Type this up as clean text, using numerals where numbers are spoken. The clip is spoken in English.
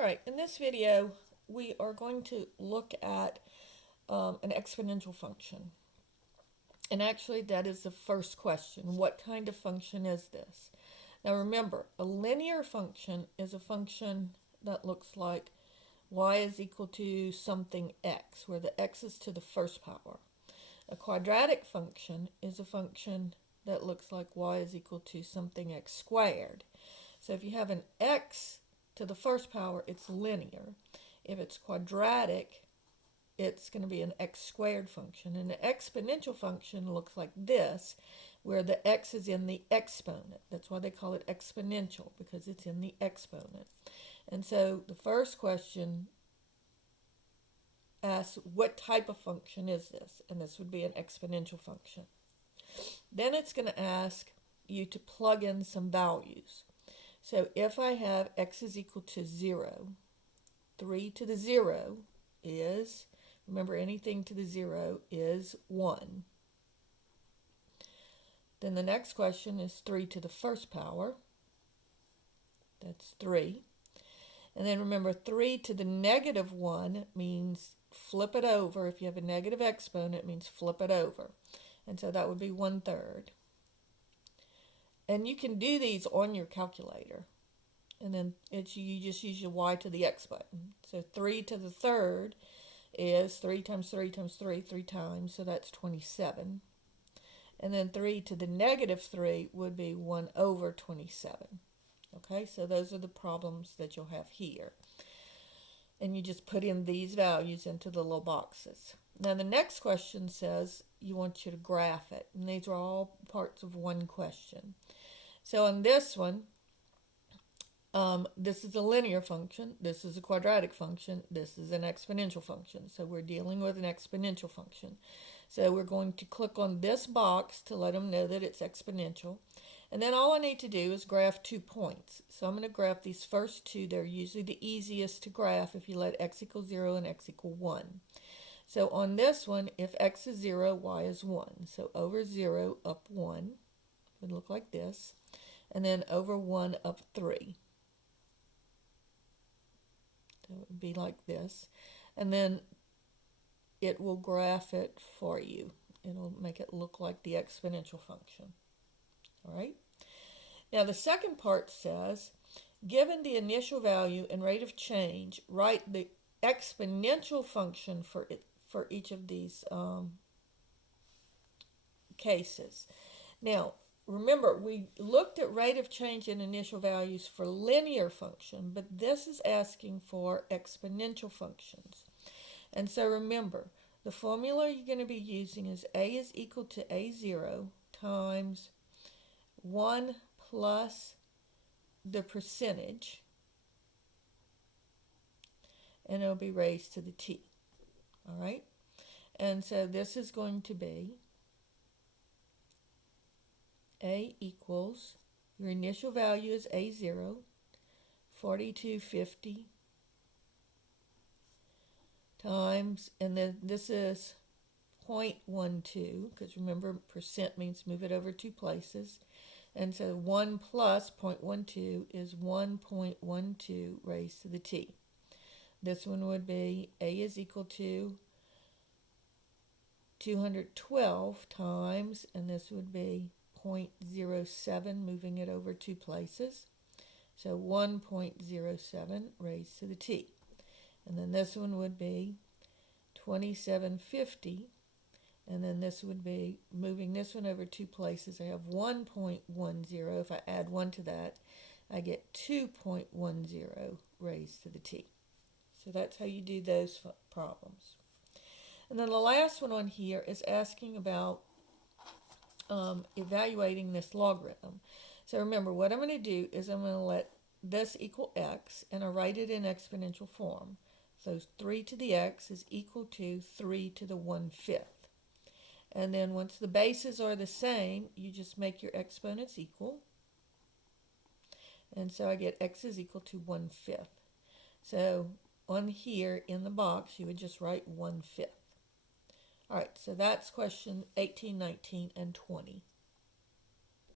All right, in this video, we are going to look at an exponential function. And actually, that is the first question. What kind of function is this? Now remember, a linear function is a function that looks like y is equal to something x, where the x is to the first power. A quadratic function is a function that looks like y is equal to something x squared. So if you have an x to the first power, it's linear. If it's quadratic, it's going to be an x squared function. And an exponential function looks like this, where the x is in the exponent. That's why they call it exponential, because it's in the exponent. And so the first question asks, what type of function is this? And this would be an exponential function. Then it's going to ask you to plug in some values. So if I have x is equal to 0, 3 to the 0 is, remember anything to the 0 is 1. Then the next question is 3 to the first power. That's 3. And then remember 3 to the negative 1 means flip it over. If you have a negative exponent, it means flip it over. And so that would be 1/3. And you can do these on your calculator. And then you just use your y to the x button. So 3 to the third is 3 times 3 times 3, 3 times, so that's 27. And then 3 to the negative 3 would be 1/27. Okay, so those are the problems that you'll have here. And you just put in these values into the little boxes. Now the next question says you want you to graph it. And these are all parts of one question. So on this one, this is a linear function, this is a quadratic function, this is an exponential function. So we're dealing with an exponential function. So we're going to click on this box to let them know that it's exponential. And then all I need to do is graph 2 points. So I'm going to graph these first two. They're usually the easiest to graph if you let x equal 0 and x equal 1. So on this one, if x is 0, y is 1. So over 0 up 1 would look like this. And then over 1 up 3. So it would be like this. And then it will graph it for you. It'll make it look like the exponential function. All right. Now the second part says, given the initial value and rate of change, write the exponential function for each of these cases. Now remember, we looked at rate of change and initial values for linear function, but this is asking for exponential functions. And so remember, the formula you're going to be using is a is equal to a0 times 1 plus the percentage, and it'll be raised to the t. All right? And so this is going to be a equals, your initial value is a0, 4250 times, and then this is 0.12, because remember percent means move it over 2 places. And so 1 plus 0.12 is 1.12 raised to the t. This one would be a is equal to 212 times, and this would be 0.07, moving it over 2 places. So 1.07 raised to the t. And then this one would be 2750. And then this would be moving this one over 2 places. I have 1.10. If I add 1 to that, I get 2.10 raised to the t. So that's how you do those problems. And then the last one on here is asking about evaluating this logarithm. So remember, what I'm going to do is I'm going to let this equal x, and I write it in exponential form. So 3 to the x is equal to 3 to the 1/5. And then once the bases are the same, you just make your exponents equal. And so I get x is equal to 1/5. So on here in the box, you would just write 1/5. All right, so that's question 18, 19, and 20.